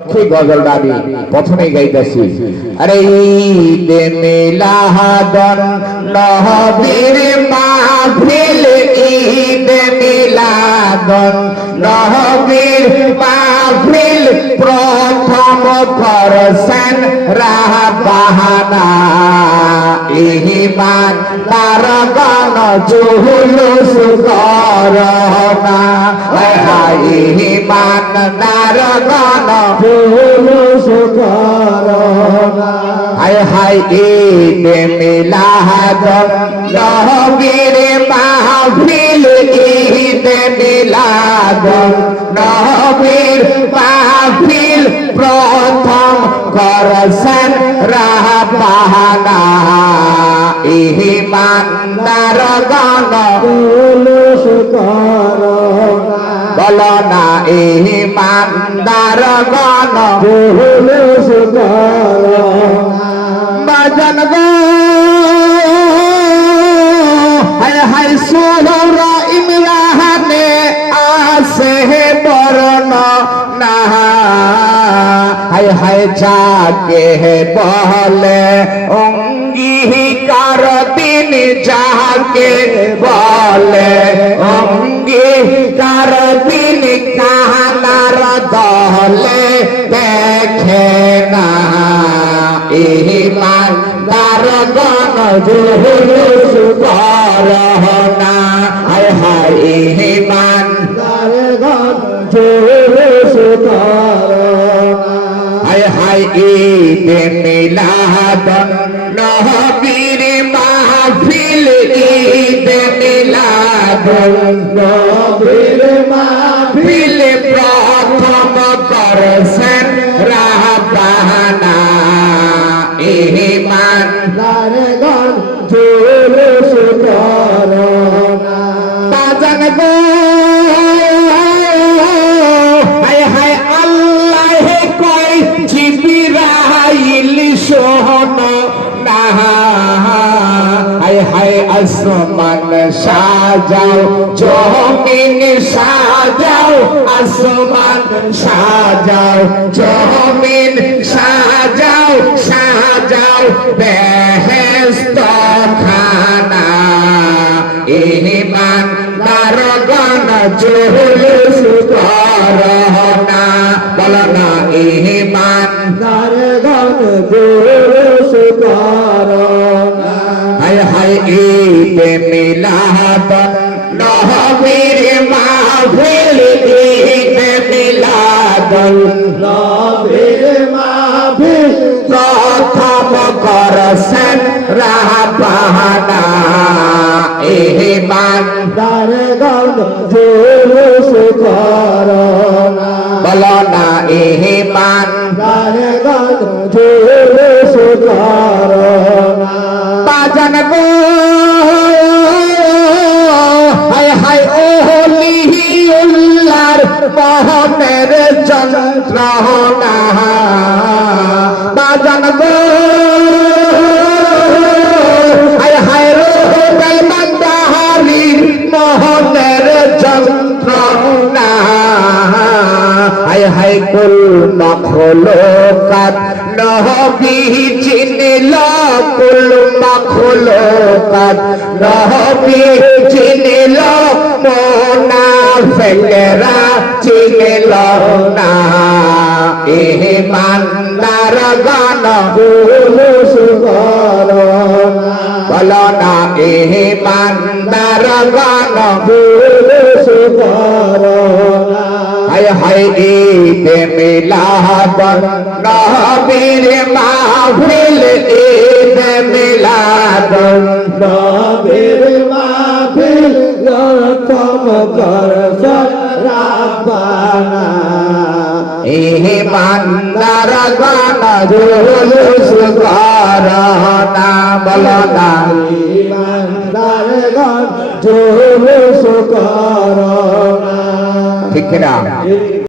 গজলটা আমি প্রথমে গাইতেছি। আরে ঈদে মিলাদুন নবীর মাহফিল, ঈদে মিলাদুন নবীর মাহফিল, প্রথম করছেন রাহবানা। ঈমানদারগণ জুলুস করোনা, ঈমানদারগণ জুলুস করোনা। হায় হায় ঈদে মিলাদুন নবীর মাহফিল, ঈদে মিলাদুন নবীর মাহফিল, প্রথম করছেন রাহবানা। ঈমানদারগণ জুলুস করোনা, বলো না ঈমানদারগণ জুলুস করোনা। বাজান গো হায় হায় সূরা ইমরানে আছে বর্ণনা, হায় হায় যাকে বলে অঙ্গীকার দিন, যাকে বলে অঙ্গীকার দিন, কাহানার দলে দেখে না। ঈমানদারগণ জুলুস করোনা, হায় হায় ঈমানদারগণ জুলুস করোনা। হায় হায় ঈদে মিলাদুন নবীর মাহফিল, ঈদে মিলাদুন নবীর মাহফিল, প্রথম করছেন রাহবানা। ঈমানদারগণ জুলুস করোনা। বাজান গো হায় হায় আল্লাহ কয় জিবরাইল শোনো না, হায় হায় আসমান সাজাও, জমিন সাজাও, আসমান সাজাও, জমিন সাজাও, সাজাও বেহেশত খানা। ঈমানদারগণ জুলুস করোনা, বলো না ঈমানদারগণ জুলুস করোনা। হায় হায় ঈদে মিলাদুন নবীর মাহফিল, ঈদে মিলাদুন নবীর মাহফিল, প্রথম করছেন রাহবানা। ঈমানদারগণ জুলুস করোনা, বলো না ঈমানদারগণ জুলুস করোনা। বাজান গো হায় হায় ওলিউল্লাহর মোহনের যন্ত্রণা, বাজান গো হায় হায় রূহুল মাদারির মোহনের যন্ত্রণা। হায় হায় কুল মাখলুকাত নবী চিনিল, কুল মাখলুকাত নবী চিনিল, মুনাফিকরা চিনিল না। ঈমানদারগণ জুলুস করোনা, বলো না ঈমানদারগণ জুলুস করোনা। হায় হায় ঈদে মিলাদুন নবীর মাহফিল, ঈদে মিলাদুন নবীর মাহফিল, প্রথম করছেন রাহবানা। ঈমানদারগণ জুলুস করোনা, বলো না ঈমানদারগণ জুলুস করোনা। ঠিক না?